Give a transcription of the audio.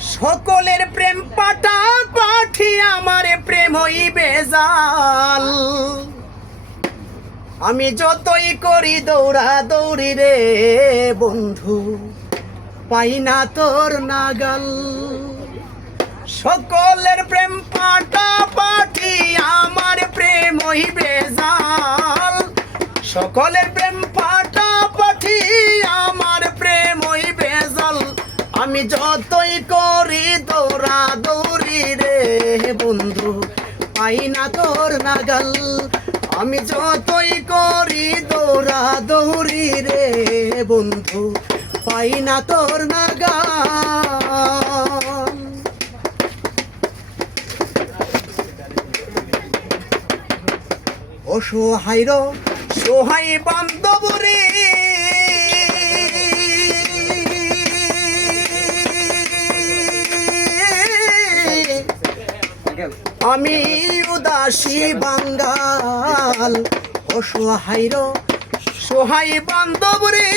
সকলের প্রেম পাটা পাঠি আমার প্রেম হইবে জাল। আমি যতই করি দৌড়া দৌড়ি রে বন্ধু পাই না তোর নাগাল। সকলের প্রেম পাটা পাঠি আমার প্রেম হইবে জাল। সকলের প্রেম পাটা পাঠি আমার প্রেম হইবে জাল। আমি যতই করি দৌড়া দৌড়ি রে বন্ধু পাই না তোর নাগাল। আমি যতই করি দৌড়া দৌড়ি রে বন্ধু পাই না তোর নাগাল। অসহায় র সোহাই বান্ধব রে আমি উদাসী বাঙ্গাল। অসহায় র সোহাই বান্ধব রে